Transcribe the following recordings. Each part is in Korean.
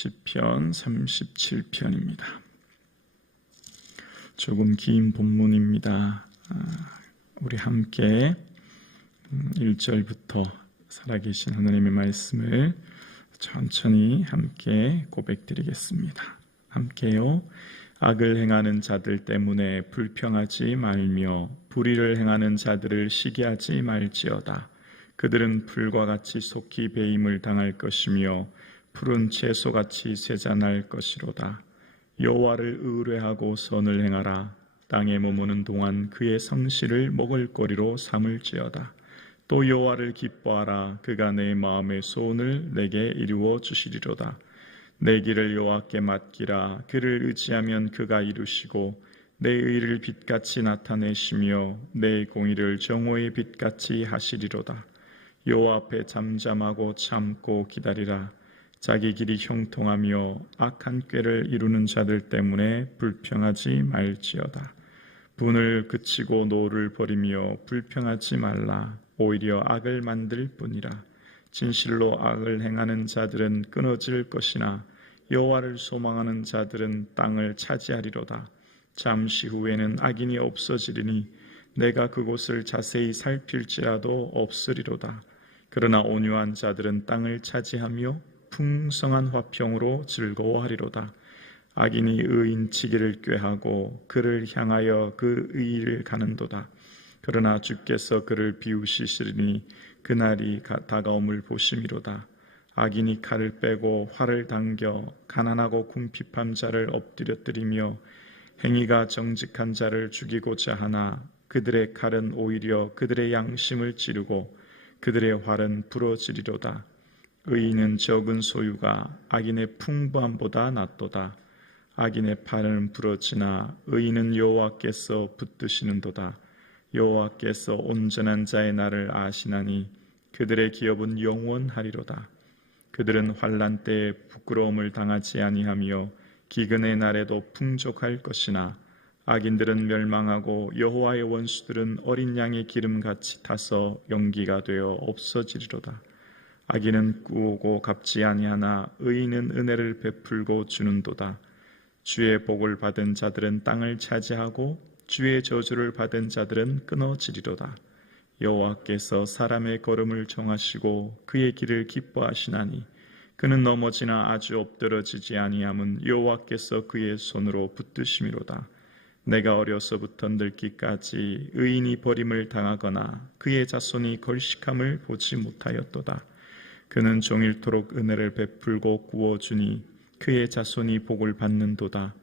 시편 37편입니다. 조금 긴 본문입니다. 우리 함께 1절부터 살아계신 하나님의 말씀을 천천히 함께 고백드리겠습니다. 함께요. 악을 행하는 자들 때문에 불평하지 말며 불의를 행하는 자들을 시기하지 말지어다. 그들은 풀과 같이 속히 배임을 당할 것이며 푸른 채소같이 쇠잔할 것이로다. 여호와를 의뢰하고 선을 행하라. 땅에 머무는 동안 그의 성실을 먹을거리로 삼을지어다. 또 여호와를 기뻐하라. 그가 내 마음의 소원을 내게 이루어 주시리로다. 내 길을 여호와께 맡기라. 그를 의지하면 그가 이루시고 내 의를 빛같이 나타내시며 내 공의를 정오의 빛같이 하시리로다. 여호와 앞에 잠잠하고 참고 기다리라. 자기 길이 형통하며 악한 꾀를 이루는 자들 때문에 불평하지 말지어다. 분을 그치고 노를 버리며 불평하지 말라. 오히려 악을 만들 뿐이라. 진실로 악을 행하는 자들은 끊어질 것이나 여호와를 소망하는 자들은 땅을 차지하리로다. 잠시 후에는 악인이 없어지리니 내가 그곳을 자세히 살필지라도 없으리로다. 그러나 온유한 자들은 땅을 차지하며 풍성한 화평으로 즐거워하리로다. 악인이 의인치기를 꾀하고 그를 향하여 그 의의를 가는도다. 그러나 주께서 그를 비우시리니 그날이 다가옴을 보심이로다. 악인이 칼을 빼고 활을 당겨 가난하고 궁핍한 자를 엎드려뜨리며 행위가 정직한 자를 죽이고자 하나 그들의 칼은 오히려 그들의 양심을 찌르고 그들의 활은 부러지리로다. 의인은 적은 소유가 악인의 풍부함보다 낫도다. 악인의 팔은 부러지나 의인은 여호와께서 붙드시는도다. 여호와께서 온전한 자의 날을 아시나니 그들의 기업은 영원하리로다. 그들은 환난 때에 부끄러움을 당하지 아니하며 기근의 날에도 풍족할 것이나 악인들은 멸망하고 여호와의 원수들은 어린 양의 기름같이 타서 연기가 되어 없어지리로다. 악인은 꾸오고 갚지 아니하나 의인은 은혜를 베풀고 주는도다. 주의 복을 받은 자들은 땅을 차지하고 주의 저주를 받은 자들은 끊어지리로다. 여호와께서 사람의 걸음을 정하시고 그의 길을 기뻐하시나니 그는 넘어지나 아주 엎드러지지 아니함은 여호와께서 그의 손으로 붙드심이로다. 내가 어려서부터 늙기까지 의인이 버림을 당하거나 그의 자손이 걸식함을 보지 못하였도다. 그는 종일토록 은혜를 베풀고 구워주니 그의 자손이 복을 받는도다.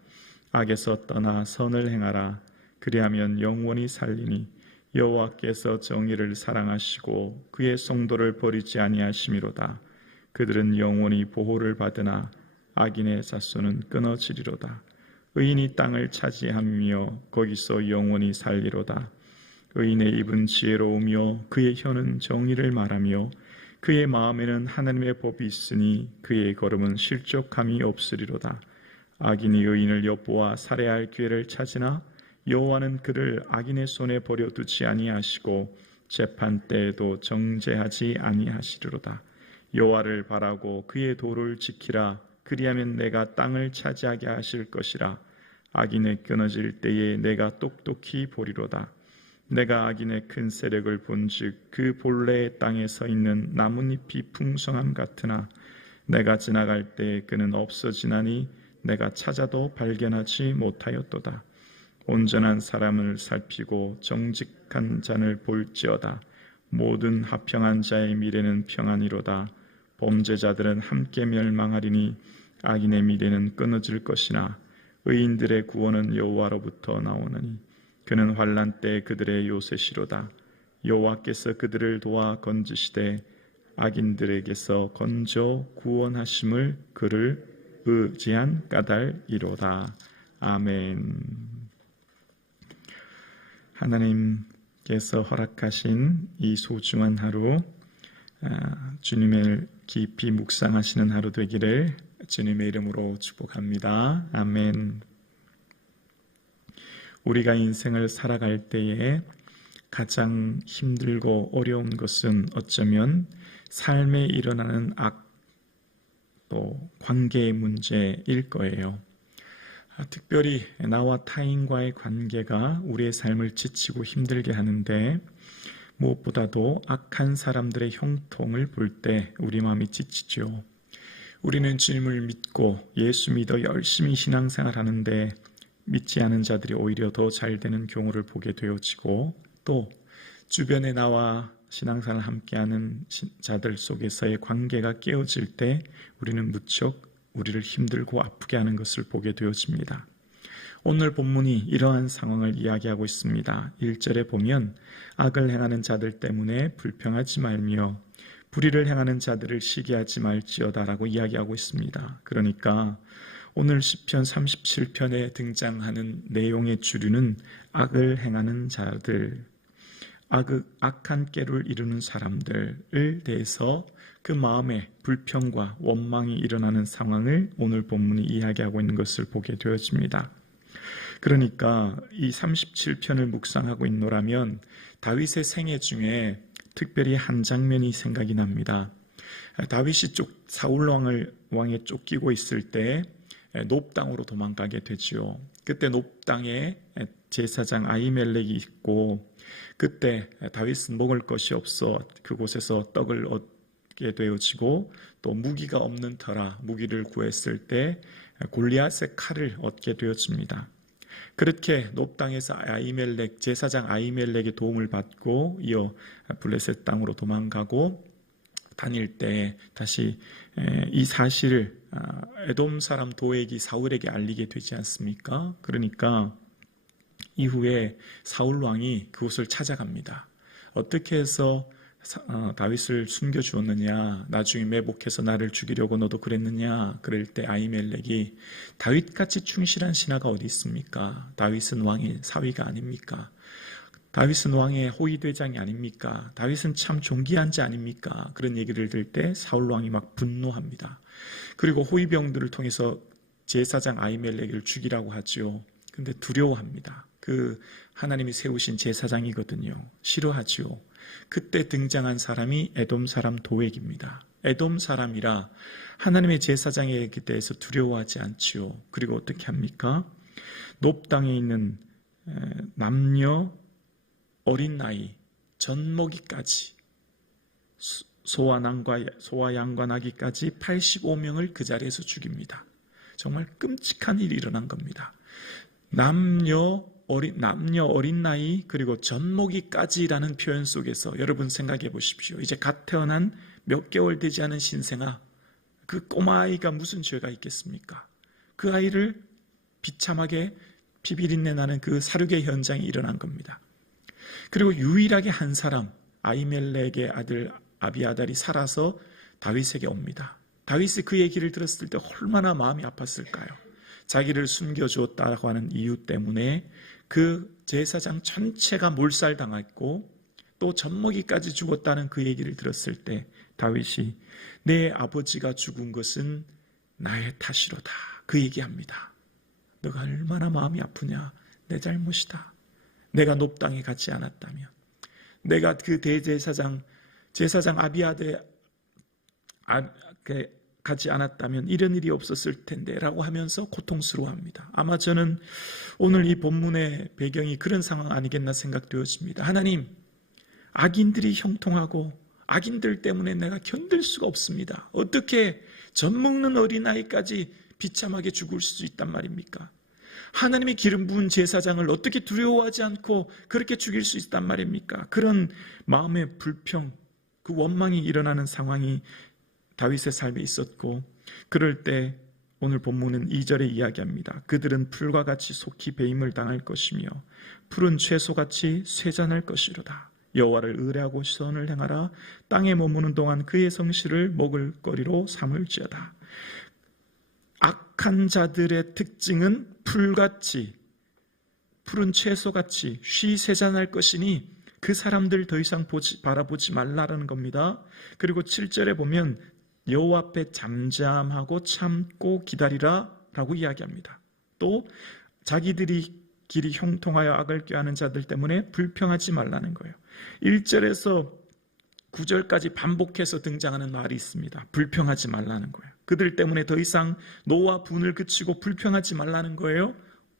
악에서 떠나 선을 행하라. 그리하면 영원히 살리니 여호와께서 정의를 사랑하시고 그의 성도를 버리지 아니하심이로다. 그들은 영원히 보호를 받으나 악인의 자손은 끊어지리로다. 의인이 땅을 차지하며 거기서 영원히 살리로다. 의인의 입은 지혜로우며 그의 혀는 정의를 말하며 그의 마음에는 하나님의 법이 있으니 그의 걸음은 실족함이 없으리로다. 악인이 의인을 엿보아 살해할 기회를 찾으나 여호와는 그를 악인의 손에 버려두지 아니하시고 재판 때에도 정죄하지 아니하시리로다. 여호와를 바라고 그의 도를 지키라. 그리하면 내가 땅을 차지하게 하실 것이라. 악인의 끊어질 때에 내가 똑똑히 보리로다. 내가 악인의 큰 세력을 본즉 그 본래의 땅에 서 있는 나뭇잎이 풍성함 같으나 내가 지나갈 때 그는 없어지나니 내가 찾아도 발견하지 못하였도다. 온전한 사람을 살피고 정직한 자를 볼지어다. 모든 화평한 자의 미래는 평안이로다. 범죄자들은 함께 멸망하리니 악인의 미래는 끊어질 것이나 의인들의 구원은 여호와로부터 나오느니 그는 환난 때 그들의 요새시로다. 여호와께서 그들을 도와 건지시되 악인들에게서 건져 구원하심을 그를 의지한 까닭이로다. 아멘. 하나님께서 허락하신 이 소중한 하루, 주님을 깊이 묵상하시는 하루 되기를 주님의 이름으로 축복합니다. 아멘. 우리가 인생을 살아갈 때에 가장 힘들고 어려운 것은 어쩌면 삶에 일어나는 또 관계의 문제일 거예요. 특별히 나와 타인과의 관계가 우리의 삶을 지치고 힘들게 하는데 무엇보다도 악한 사람들의 형통을 볼 때 우리 마음이 지치죠. 우리는 주님을 믿고 예수 믿어 열심히 신앙생활 하는데 믿지 않은 자들이 오히려 더 잘 되는 경우를 보게 되어지고, 또 주변에 나와 신앙생활을 함께하는 자들 속에서의 관계가 깨어질 때 우리는 무척 우리를 힘들고 아프게 하는 것을 보게 되어집니다. 오늘 본문이 이러한 상황을 이야기하고 있습니다. 1절에 보면 악을 행하는 자들 때문에 불평하지 말며 불의를 행하는 자들을 시기하지 말지어다라고 이야기하고 있습니다. 그러니까 오늘 시편 37편에 등장하는 내용의 주류는 악을 행하는 자들, 악한 꾀를 이루는 사람들을 대해서 그 마음에 불평과 원망이 일어나는 상황을 오늘 본문이 이야기하고 있는 것을 보게 되어집니다. 그러니까 이 37편을 묵상하고 있노라면 다윗의 생애 중에 특별히 한 장면이 생각이 납니다. 다윗이 사울 왕에 쫓기고 있을 때 놉당으로 도망가게 되지요. 그때 놉당에 제사장 아히멜렉이 있고, 그때 다윗은 먹을 것이 없어 그곳에서 떡을 얻게 되어지고, 또 무기가 없는 터라 무기를 구했을 때 골리앗의 칼을 얻게 되어집니다. 그렇게 놉당에서 제사장 아히멜렉의 도움을 받고 이어 블레셋 땅으로 도망가고 다닐 때 다시 이 사실을 에돔 사람 도액이 사울에게 알리게 되지 않습니까? 그러니까 이후에 사울 왕이 그곳을 찾아갑니다. 어떻게 해서 다윗을 숨겨주었느냐, 나중에 매복해서 나를 죽이려고 너도 그랬느냐. 그럴 때 아히멜렉이 다윗같이 충실한 신하가 어디 있습니까? 다윗은 왕의 사위가 아닙니까? 다윗은 왕의 호위대장이 아닙니까? 다윗은 참 존귀한 자 아닙니까? 그런 얘기를 들을 때 사울 왕이 막 분노합니다. 그리고 호위병들을 통해서 제사장 아히멜렉을 죽이라고 하지요. 근데 두려워합니다. 그 하나님이 세우신 제사장이거든요. 싫어하지요. 그때 등장한 사람이 에돔 사람 도액입니다. 에돔 사람이라 하나님의 제사장에 대해서 두려워하지 않지요. 그리고 어떻게 합니까? 놉당에 있는 남녀, 어린 나이, 젖먹이까지, 소와 양과 나귀까지 85명을 그 자리에서 죽입니다. 정말 끔찍한 일이 일어난 겁니다. 남녀, 어린 나이, 그리고 젖먹이까지라는 표현 속에서 여러분 생각해 보십시오. 이제 갓 태어난 몇 개월 되지 않은 신생아, 그 꼬마아이가 무슨 죄가 있겠습니까? 그 아이를 비참하게 피비린내 나는 그 사륙의 현장이 일어난 겁니다. 그리고 유일하게 한 사람, 아히멜렉의 아들 아비아달이 살아서 다윗에게 옵니다. 다윗이 그 얘기를 들었을 때 얼마나 마음이 아팠을까요? 자기를 숨겨주었다고 하는 이유 때문에 그 제사장 전체가 몰살당했고 또 젖먹이까지 죽었다는 그 얘기를 들었을 때 다윗이 내 아버지가 죽은 것은 나의 탓이로다, 그 얘기합니다. 너가 얼마나 마음이 아프냐. 내 잘못이다. 내가 놉당에 가지 않았다면, 내가 그 제사장 아비아데 가지 않았다면 이런 일이 없었을 텐데 라고 하면서 고통스러워합니다. 아마 저는 오늘 이 본문의 배경이 그런 상황 아니겠나 생각되어집니다. 하나님, 악인들이 형통하고 악인들 때문에 내가 견딜 수가 없습니다. 어떻게 젖먹는 어린아이까지 비참하게 죽을 수 있단 말입니까? 하나님의 기름 부은 제사장을 어떻게 두려워하지 않고 그렇게 죽일 수 있단 말입니까? 그런 마음의 불평, 그 원망이 일어나는 상황이 다윗의 삶에 있었고, 그럴 때 오늘 본문은 2절에 이야기합니다. 그들은 풀과 같이 속히 배임을 당할 것이며 푸른 채소같이 쇠잔할 것이로다. 여호와를 의뢰하고 선을 행하라. 땅에 머무는 동안 그의 성실을 먹을거리로 삼을지어다. 악한 자들의 특징은 풀같이, 푸른 채소같이 쉬세잔할 것이니 그 사람들 더 이상 바라보지 말라라는 겁니다. 그리고 7절에 보면 여호와 앞에 잠잠하고 참고 기다리라 라고 이야기합니다. 또 자기들이 길이 형통하여 악을 꾀하는 자들 때문에 불평하지 말라는 거예요. 1절에서 9절까지 반복해서 등장하는 말이 있습니다. 불평하지 말라는 거예요. 그들 때문에 더 이상 노와 분을 그치고 불평하지 말라는 거예요.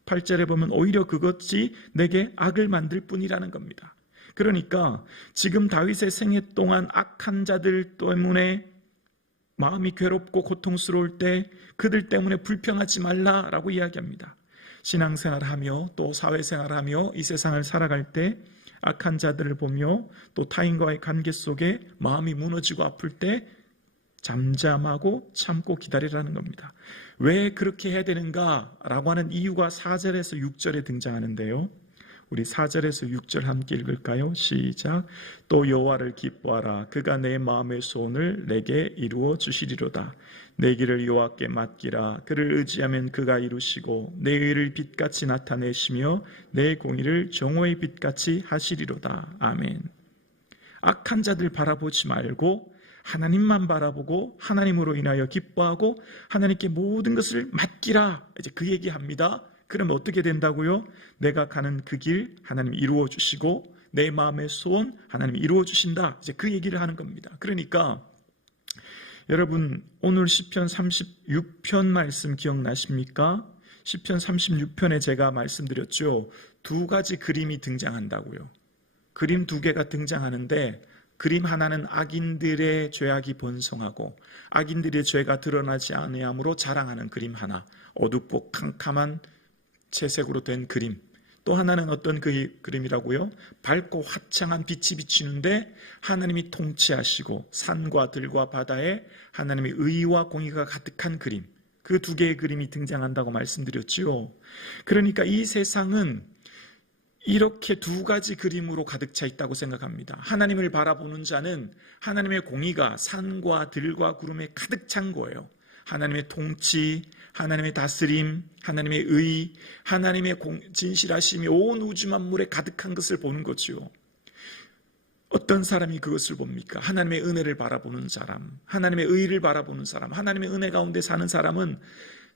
8절에 보면 오히려 그것이 내게 악을 만들 뿐이라는 겁니다. 그러니까 지금 다윗의 생애 동안 악한 자들 때문에 마음이 괴롭고 고통스러울 때 그들 때문에 불평하지 말라라고 이야기합니다. 신앙생활하며 또 사회생활하며 이 세상을 살아갈 때 악한 자들을 보며 또 타인과의 관계 속에 마음이 무너지고 아플 때 잠잠하고 참고 기다리라는 겁니다. 왜 그렇게 해야 되는가라고 하는 이유가 4절에서 6절에 등장하는데요. 우리 4절에서 6절 함께 읽을까요? 시작. 또 여호와를 기뻐하라. 그가 내 마음의 소원을 내게 이루어 주시리로다. 내 길을 여호와께 맡기라. 그를 의지하면 그가 이루시고 내 의를 빛같이 나타내시며 내 공의를 정오의 빛같이 하시리로다. 아멘. 악한 자들 바라보지 말고 하나님만 바라보고 하나님으로 인하여 기뻐하고 하나님께 모든 것을 맡기라. 이제 그 얘기합니다. 그러면 어떻게 된다고요? 내가 가는 그 길 하나님이 이루어 주시고 내 마음의 소원 하나님이 이루어 주신다. 이제 그 얘기를 하는 겁니다. 그러니까 여러분 오늘 시편 36편 말씀 기억나십니까? 시편 36편에 제가 말씀드렸죠. 두 가지 그림이 등장한다고요. 그림 두 개가 등장하는데 그림 하나는 악인들의 죄악이 번성하고 악인들의 죄가 드러나지 아니함으로 자랑하는 그림 하나, 어둡고 캄캄한 채색으로 된 그림. 또 하나는 어떤 그 그림이라고요? 밝고 화창한 빛이 비치는데 하나님이 통치하시고 산과 들과 바다에 하나님의 의와 공의가 가득한 그림. 그 두 개의 그림이 등장한다고 말씀드렸죠. 그러니까 이 세상은 이렇게 두 가지 그림으로 가득 차 있다고 생각합니다. 하나님을 바라보는 자는 하나님의 공의가 산과 들과 구름에 가득 찬 거예요. 하나님의 통치, 하나님의 다스림, 하나님의 의, 하나님의 진실하심이 온 우주 만물에 가득한 것을 보는 거죠. 어떤 사람이 그것을 봅니까? 하나님의 은혜를 바라보는 사람, 하나님의 의를 바라보는 사람, 하나님의 은혜 가운데 사는 사람은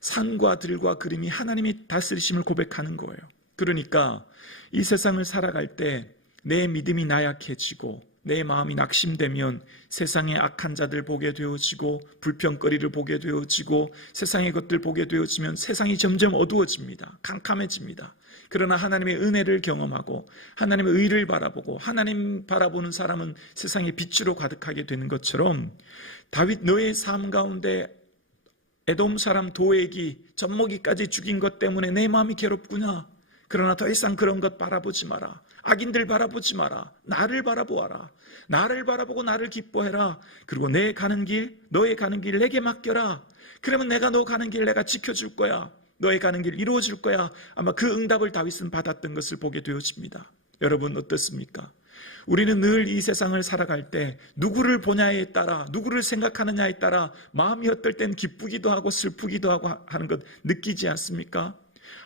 산과 들과 그림이 하나님이 다스리심을 고백하는 거예요. 그러니까 이 세상을 살아갈 때 내 믿음이 나약해지고 내 마음이 낙심되면 세상의 악한 자들 보게 되어지고 불평거리를 보게 되어지고 세상의 것들 보게 되어지면 세상이 점점 어두워집니다. 캄캄해집니다. 그러나 하나님의 은혜를 경험하고 하나님의 의를 바라보고 하나님 바라보는 사람은 세상의 빛으로 가득하게 되는 것처럼 다윗 너의 삶 가운데 에돔 사람 도액이 젖먹이까지 죽인 것 때문에 내 마음이 괴롭구나. 그러나 더 이상 그런 것 바라보지 마라. 악인들 바라보지 마라. 나를 바라보아라. 나를 바라보고 나를 기뻐해라. 그리고 내 가는 길, 너의 가는 길 내게 맡겨라. 그러면 내가 너 가는 길 내가 지켜줄 거야. 너의 가는 길 이루어줄 거야. 아마 그 응답을 다윗은 받았던 것을 보게 되어집니다. 여러분 어떻습니까? 우리는 늘 이 세상을 살아갈 때 누구를 보냐에 따라 누구를 생각하느냐에 따라 마음이 어떨 땐 기쁘기도 하고 슬프기도 하고 하는 것 느끼지 않습니까?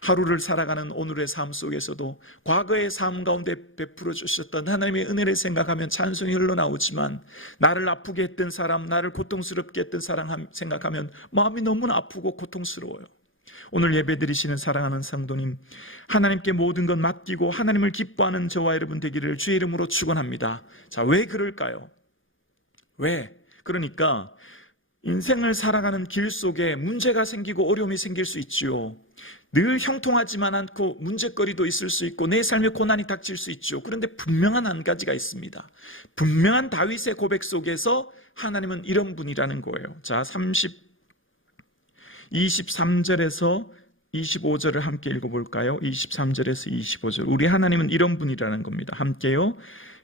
하루를 살아가는 오늘의 삶 속에서도 과거의 삶 가운데 베풀어 주셨던 하나님의 은혜를 생각하면 찬송이 흘러나오지만 나를 아프게 했던 사람, 나를 고통스럽게 했던 사람 생각하면 마음이 너무나 아프고 고통스러워요. 오늘 예배드리시는 사랑하는 성도님, 하나님께 모든 것 맡기고 하나님을 기뻐하는 저와 여러분 되기를 주의 이름으로 축원합니다. 자, 왜 그럴까요? 왜? 그러니까 인생을 살아가는 길 속에 문제가 생기고 어려움이 생길 수 있지요. 늘 형통하지만 않고 문제거리도 있을 수 있고 내 삶에 고난이 닥칠 수 있죠. 그런데 분명한 한 가지가 있습니다. 분명한 다윗의 고백 속에서 하나님은 이런 분이라는 거예요. 자, 23절에서 25절을 함께 읽어볼까요? 23절에서 25절. 우리 하나님은 이런 분이라는 겁니다. 함께요.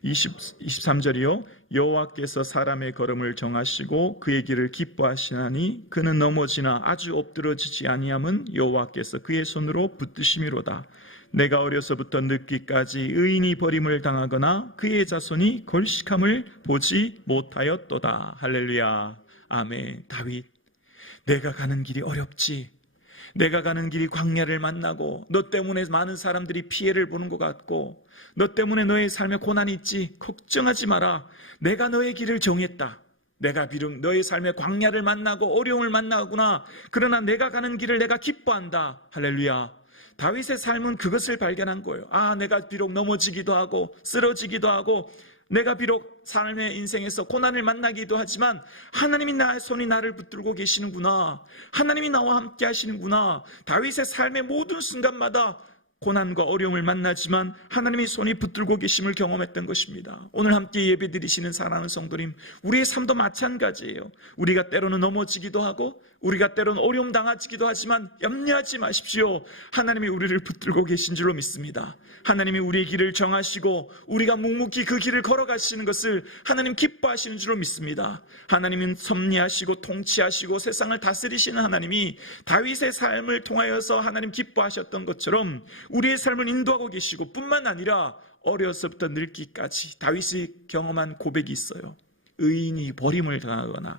23절이요. 여호와께서 사람의 걸음을 정하시고 그의 길을 기뻐하시나니 그는 넘어지나 아주 엎드러지지 아니함은 여호와께서 그의 손으로 붙드심이로다. 내가 어려서부터 늙기까지 의인이 버림을 당하거나 그의 자손이 걸식함을 보지 못하였도다. 할렐루야. 아멘. 다윗, 내가 가는 길이 어렵지. 내가 가는 길이 광야를 만나고 너 때문에 많은 사람들이 피해를 보는 것 같고 너 때문에 너의 삶에 고난이 있지. 걱정하지 마라. 내가 너의 길을 정했다. 내가 비록 너의 삶에 광야를 만나고 어려움을 만나구나. 그러나 내가 가는 길을 내가 기뻐한다. 할렐루야. 다윗의 삶은 그것을 발견한 거예요. 아, 내가 비록 넘어지기도 하고 쓰러지기도 하고 내가 비록 삶의 인생에서 고난을 만나기도 하지만 하나님이 나의 손이 나를 붙들고 계시는구나. 하나님이 나와 함께 하시는구나. 다윗의 삶의 모든 순간마다 고난과 어려움을 만나지만 하나님의 손이 붙들고 계심을 경험했던 것입니다. 오늘 함께 예배드리시는 사랑하는 성도님, 우리의 삶도 마찬가지예요. 우리가 때로는 넘어지기도 하고 우리가 때로는 어려움 당하기도 하지만 염려하지 마십시오. 하나님이 우리를 붙들고 계신 줄로 믿습니다. 하나님이 우리의 길을 정하시고 우리가 묵묵히 그 길을 걸어가시는 것을 하나님 기뻐하시는 줄로 믿습니다. 하나님은 섭리하시고 통치하시고 세상을 다스리시는 하나님이 다윗의 삶을 통하여서 하나님 기뻐하셨던 것처럼 우리의 삶을 인도하고 계시고 뿐만 아니라 어려서부터 늙기까지 다윗이 경험한 고백이 있어요. 의인이 버림을 당하거나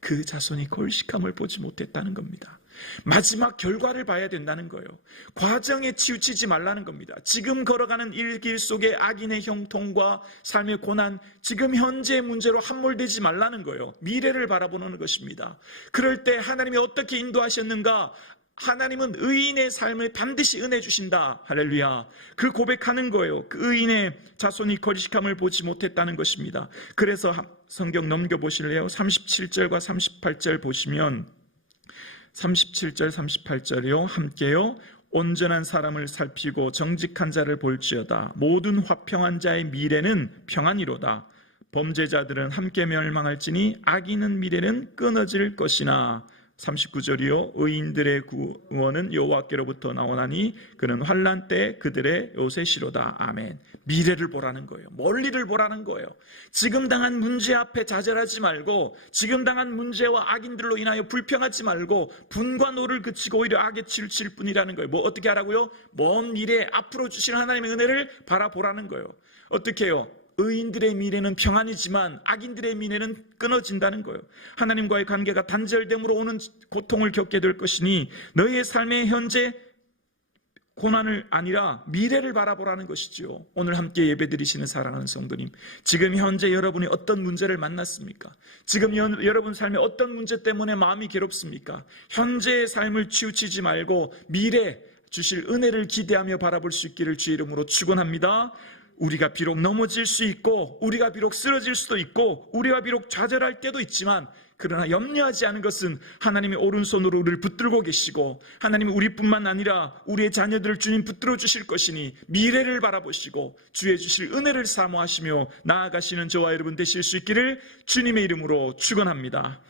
그 자손이 걸식함을 보지 못했다는 겁니다. 마지막 결과를 봐야 된다는 거예요. 과정에 치우치지 말라는 겁니다. 지금 걸어가는 길 속에 악인의 형통과 삶의 고난, 지금 현재의 문제로 함몰되지 말라는 거예요. 미래를 바라보는 것입니다. 그럴 때 하나님이 어떻게 인도하셨는가? 하나님은 의인의 삶을 반드시 은혜 주신다. 할렐루야. 그 고백하는 거예요. 그 의인의 자손이 거짓함을 보지 못했다는 것입니다. 그래서 성경 넘겨보실래요? 37절과 38절 보시면 37절 38절이요. 함께요. 온전한 사람을 살피고 정직한 자를 볼지어다. 모든 화평한 자의 미래는 평안이로다. 범죄자들은 함께 멸망할지니 악인은 미래는 끊어질 것이나. 39절이요. 의인들의 구원은 여호와께로부터 나오나니 그는 환난 때 그들의 요새시로다. 아멘. 미래를 보라는 거예요. 멀리를 보라는 거예요. 지금 당한 문제 앞에 좌절하지 말고 지금 당한 문제와 악인들로 인하여 불평하지 말고 분과 노를 그치고 오히려 악에 치우칠 뿐이라는 거예요. 뭐 어떻게 하라고요? 먼 미래 앞으로 주신 하나님의 은혜를 바라보라는 거예요. 어떻게 해요? 의인들의 미래는 평안이지만 악인들의 미래는 끊어진다는 거예요. 하나님과의 관계가 단절됨으로 오는 고통을 겪게 될 것이니 너희의 삶의 현재 고난을 아니라 미래를 바라보라는 것이지요. 오늘 함께 예배드리시는 사랑하는 성도님, 지금 현재 여러분이 어떤 문제를 만났습니까? 지금 여러분 삶에 어떤 문제 때문에 마음이 괴롭습니까? 현재의 삶을 치우치지 말고 미래 주실 은혜를 기대하며 바라볼 수 있기를 주의 이름으로 축원합니다. 우리가 비록 넘어질 수 있고 우리가 비록 쓰러질 수도 있고 우리가 비록 좌절할 때도 있지만 그러나 염려하지 않은 것은 하나님의 오른손으로 우리를 붙들고 계시고 하나님이 우리뿐만 아니라 우리의 자녀들을 주님 붙들어 주실 것이니 미래를 바라보시고 주의 주실 은혜를 사모하시며 나아가시는 저와 여러분 되실 수 있기를 주님의 이름으로 축원합니다.